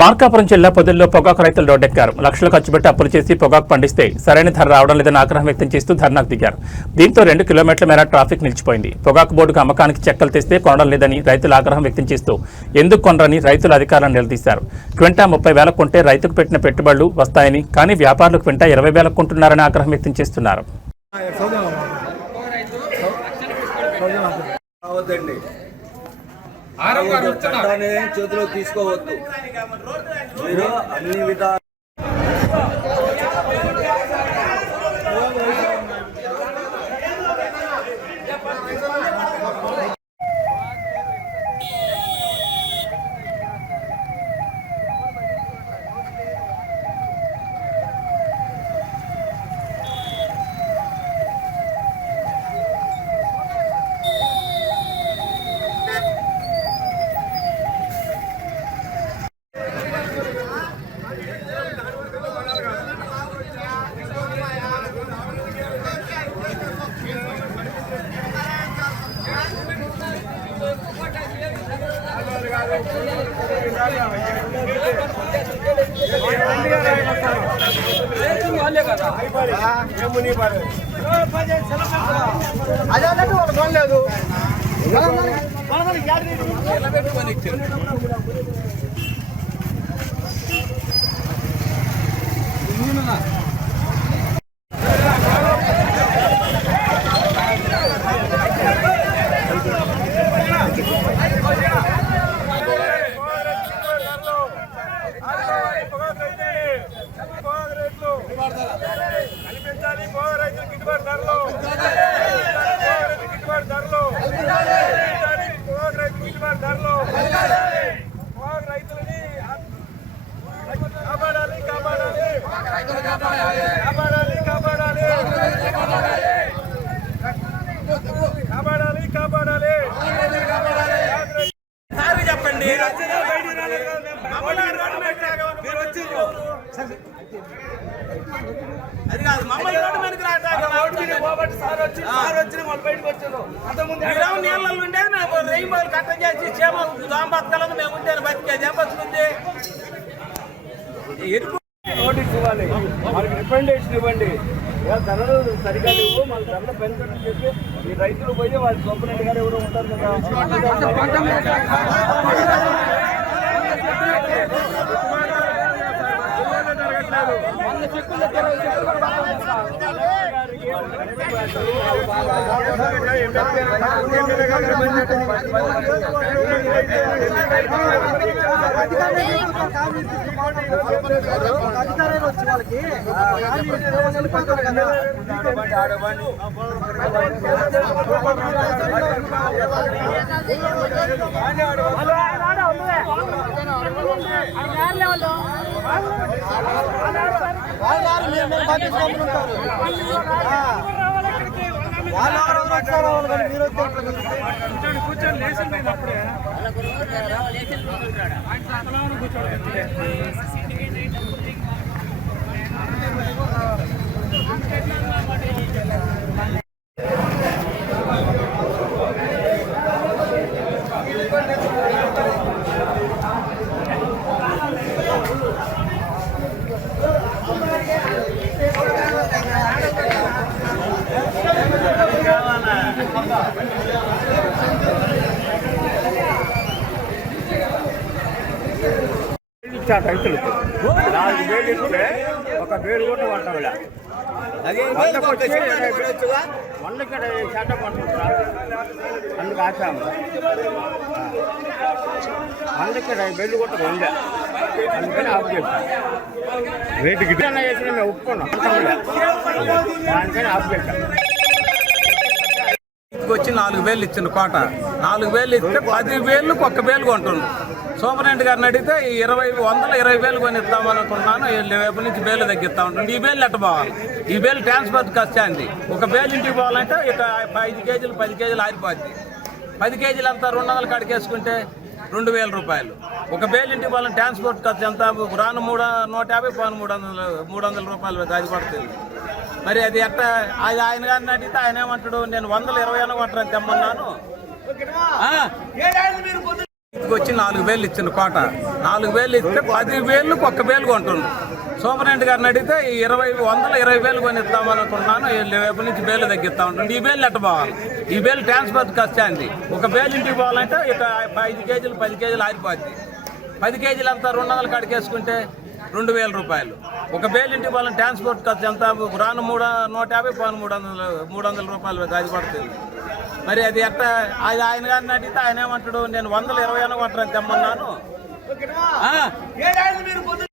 మార్కాపురం జిల్లా పొదల్లో పొగాకు రైతులు రోడ్డెక్కారు. లక్షలు ఖర్చు పెట్టి అప్పులు చేసి పొగాకు పండిస్తే సరైన ధర రావడం లేదని ఆగ్రహం వ్యక్తం చేస్తూ ధర్నాకు దిగారు. దీంతో 2 కిలోమీటర్ల మేర ట్రాఫిక్ నిలిచిపోయింది. పొగాకు బోర్డుకు అమ్మకానికి చెక్కలు తెస్తే కొనడం లేదని రైతులు ఆగ్రహం వ్యక్తం చేస్తూ ఎందుకు కొనరని రైతులు అధికారులను నిలదీశారు. క్వింటా 30,000 కొంటే రైతుకు పెట్టిన పెట్టుబడులు వస్తాయని, కానీ వ్యాపారులు క్వింటా 20,000 కొంటున్నారని ఆగ్రహం వ్యక్తం చేస్తున్నారు. చట్టాన్ని చేతిలో తీసుకోవద్దు. మీరు అన్ని విధాలు అది కాదు మమ్మల్ని రోడ్డు మీదకి నీళ్ళల్లో ఉండేది మేము రెయిన్బోలు కట్టం చేసి చేమ దాంబతకలను మేము ఉండేది బతికేది ఏం బతుకుంది. నోటీస్ ఇవ్వాలి, వాళ్ళకి రికమెండేషన్ ఇవ్వండి. ధరలు సరిగా లేవు, మన ధరలు పెంచడం చెప్పి ఈ రైతులు పోయి వాళ్ళ సూపరింటెండెంట్ గారు ఎవరు ఉంటారు కదా. అధికారులు వచ్చి వాళ్ళకి కూర్చొని లేచింది అప్పుడే రైతులకు 4 వేలు ఇస్తే 1 వేలు కూడా పడతావులే. వందకి శాత పడుతుంటా అందుకు ఆశాము. వందకి 2 వేలు కూడా ఉండే, అందుకని ఆఫ్ చేస్తాం. రేటు గిట్ట చేసిన మేము ఒప్పుకున్నాం, దానికని ఆఫ్ చేస్తాం. వచ్చి 4 వేలు ఇచ్చింది కోట. 4 వేలు ఇస్తే 10 వేలకు 1 వేలు కొంటున్నాను. సూపరింటెండెంట్ గారిని అడిగితే 20 వేలు కొని ఇస్తామనుకున్నాను. వైపు నుంచి బేలు తగ్గిస్తా ఉంటుంది. ఈ బేలు ఎట్ట పోవాలి? ఈ బేలు ట్రాన్స్పోర్ట్ ఖర్చు అంది. 1 బేలు ఇంటికి పోవాలంటే ఇక 5 కేజీలు 10 కేజీలు ఆరిపోద్ది. 10 కేజీలు అంతా 200 కాడికేసుకుంటే 2,000 రూపాయలు. 1 బేలు ఇంటికి పోవాలని ట్రాన్స్పోర్ట్ ఖర్చు ఎంత? రాను 150, పోను 300 రూపాయలు అది పడుతుంది. మరి అది ఎట్లా? అది ఆయన గారిని అడిగితే ఆయన ఏమంటాడు, నేను 120 కొట్టరని తెమ్మన్నాను. వచ్చి 4,000 ఇచ్చిన కోట 4,000 ఇస్తే 10,000 ఒక్క బేలు కొంటుండ్రు. సూపరింటెండెంట్ గారిని అడిగితే 20,000 కొని ఇస్తామనుకున్నాను, రేపు నుంచి బేలు తగ్గిస్తా ఉంటుంది. ఈ బేలు ఎట్ట పోవాలి? ఈ బేలు ట్రాన్స్పోర్ట్ ఖర్చు అండి. ఒక బేలు ఇంటికి పోవాలంటే ఇక 5 కేజీలు 10 కేజీలు ఆరిపోద్ది. 10 కేజీలు అంతా 200 కాడికి వేసుకుంటే 2,000 రూపాయలు. ఒక బేలు ఇంటికి పోవాలంటే ట్రాన్స్పోర్ట్ ఖర్చు ఎంత? రాను 150 పోను 300 రూపాయలు అది పడుతుంది. మరి అది ఎట్లా? అది ఆయన గారిని అడిగితే ఆయన ఏమంటాడు, నేను 120 కొట్టరని తెమ్మన్నాను.